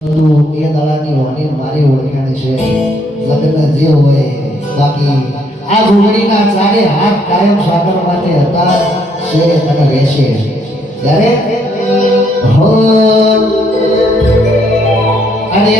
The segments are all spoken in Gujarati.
એ દાડાની વાની મારી ઓળખાણ છે લગ્ન જે હોય બાકી આ જોગણીના ચારે હાથ કાયમ સાગર માટે હતા છે અને રહેશે ત્યારે હો અને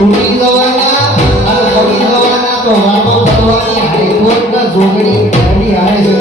તૂટી જવાના અને પડી જવાના તો વાતો કરવાની હાઈકોર્ટના જોગણી ઘણી આવે છે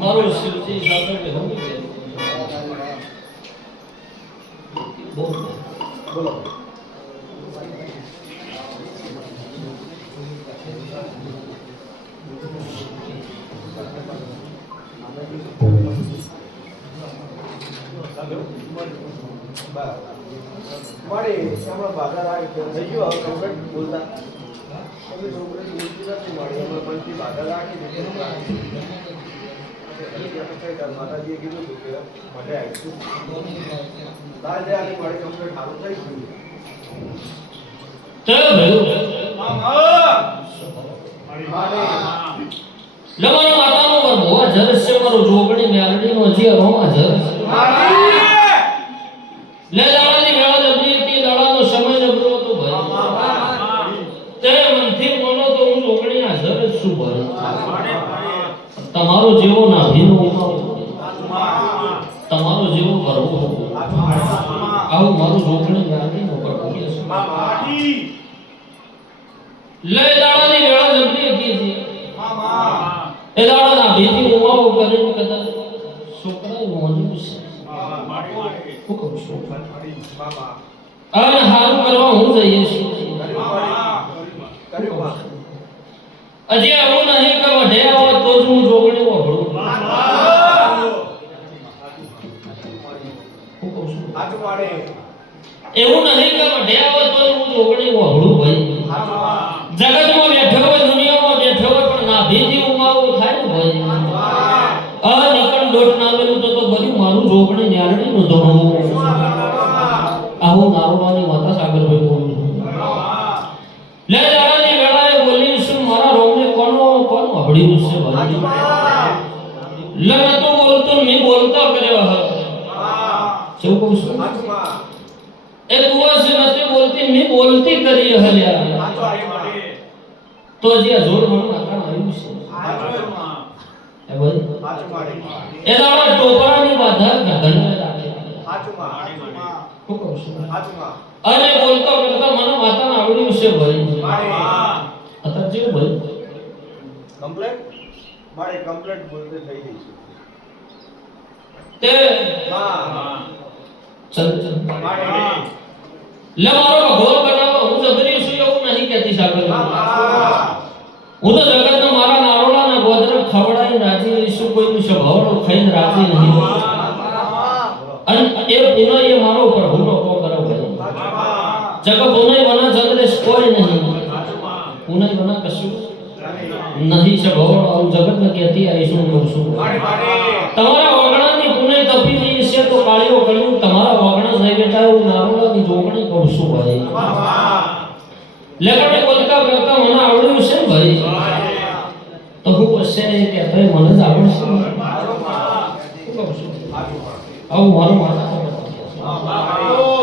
મારો શિવજી સાથે હું બોલો મારી હમણાં ભાગા લાગે છે થઈ ગયો હવે કમ્પ્લેટ બોલતા તમે છોકરી બોલતી નથી મારી હમણાં પંચી ભાગા રાખી દીધી માતાજીએ કીધું હતું કે માટે આવીશું તારે આજે મારી કમ્પ્લેટ સારું થઈ ગયું લમણ માતાનો ગર્ભો જરસ છે મારો જોગણી મેલડીનો જે રોમા જરસ લે દાડાની વેળા જબરી હતી દાડાનો સમય જબરો હતો ભાઈ તે મનથી બોલો તો હું જોગણીના જરસ શું ભરે તમારો જેવો નાભીનો તમારો જેવો ગર્ભો આવું મારું જોગણી મેલડીનો ગર્ભો છે લે દાડાની વેળા જબરી હતી એ દાડાના ભીતી ઉમાઓ કરીને કદાચ છોકરા મોજું છે હુકમ શું અને હારું કરવા હું જઈએ છું અજે હું નહીં કે વઢે આવો તો જ હું જોગણી વભળું હુકમ શું એવું નહીં કે વઢે આવો તો જ હું જોગણી વભળું ભાઈ જગતમાં બેઠો હોય દુનિયામાં બેઠો હોય પણ ના ભીતી ઉમાઓ થાય ને ભાઈ આ નિકણ દોટ નામેલું તો બધું મારું જોગણી ન્યાલડી નું ધોણું આવું નારોડાની માતા સાગરભાઈ બોલું લે દાડાની વેળાએ બોલીશું મારા રોમને કોનો અભડ્યું છે ભાઈ લે તો બોલતો મે બોલતો કર્યો હ શું કહું છું એ તું છે નથી બોલતી મે બોલતી કરી હલ્યા તો જે જોર મને માતા આવ્યું છે એ ભાઈ એ દાડા ટોપરાની બાધા ગગનને રાખે શું કહું છું અને બોલતો કરતા મને માતાને આવડ્યું છે ભાઈ અત્યારે જેવું ભાઈ કમ્પ્લેટ મારે કમ્પ્લેટ બોલતે થઈ ગઈ તે છે ચલ લે મારો ભગવાન બનાવો હું જબરી છું એવું નહીં કહેતી સાગર હું તો જગતના મારા નારોડાના ગોદર ખવડાઈ રાજી રહીશું કોઈનું સ્વભાવનો ખાઈને રાજી નહીં અને એ પુનઃ એ મારો ઉપર હુમલો કો કરો ભાઈ જગત પુનઃ બના ચંદ્રેશ કોઈ નહીં પુનઃ બના કશું નહીં સ્વભાવ આવું જગતને કહેતી આવીશું કહું છું તમારા વગણાની પુનઃ તપી રહી છે તો કાળીઓ કર્યું તમારા વગણા નહીં બેઠા એવું નારોડાની જોગણી કહું છું ભાઈ લેકડે બોલતા કરતા મને આવડ્યું છે ભાઈ તો હું હશે કે ભાઈ મને જ આવડશે આવું મારું માતા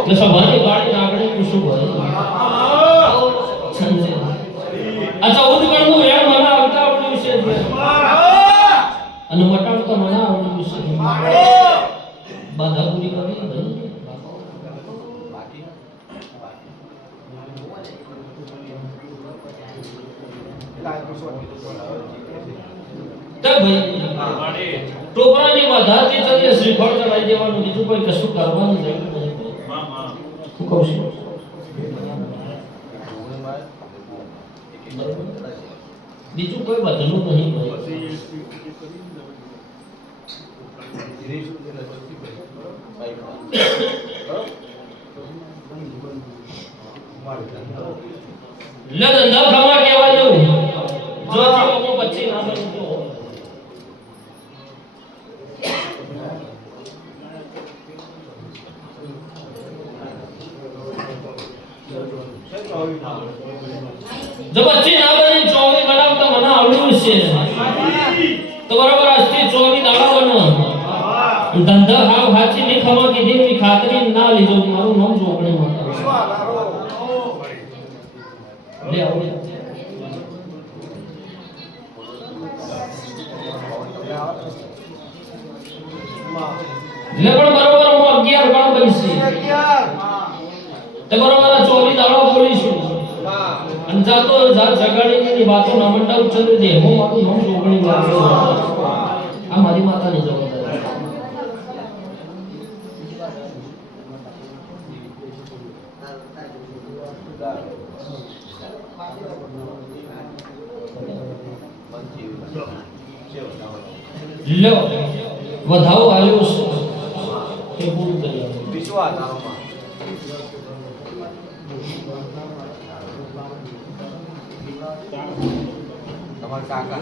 એટલે સભાની ગાડી આગળ પૂછું ભાઈ અચ્છા ઉદગણનું વેણ મને આવતા આવડ્યું છે અને મટાડતા મને આવડ્યું છે બાધા પૂરી કરવી ભાઈ ટોપરાની બાધાથી ચલે શ્રીફળ ચડાઈ દેવાનું બીજું કોઈ કશું કરવાનું જરૂર નહીં શું કહું છું બીજું કોઈ બદલું નહીં લે ધંધા ખમા કહેવા જેવું જો જીવો પછી ના બનતો જો બચ્ચી ના બની 24 બનાવતા મને આવડ્યું છે તો બરાબર આજથી 24 દાડાવાનો ધંધા હાવ હાચી ની ખમા કીધી ની ખાતરી ના લીધો મારું નામ જોગણી માતા લે આવો લે પણ બરોબર હું 11 ગણ બનશે તે બરોબર 24 દાડા બોલીશું અને જાતો જાત જગાડીની વાતો ના મંડાવ ચંદ્ર દે હું મારું નામ જોગણી માતા આ મારી માતાની જવાબદારી લો વધાવો આવ્યો છે એ પૂરું કરી આપો. વિશ્વાસ તારોમાં તમારા કાકા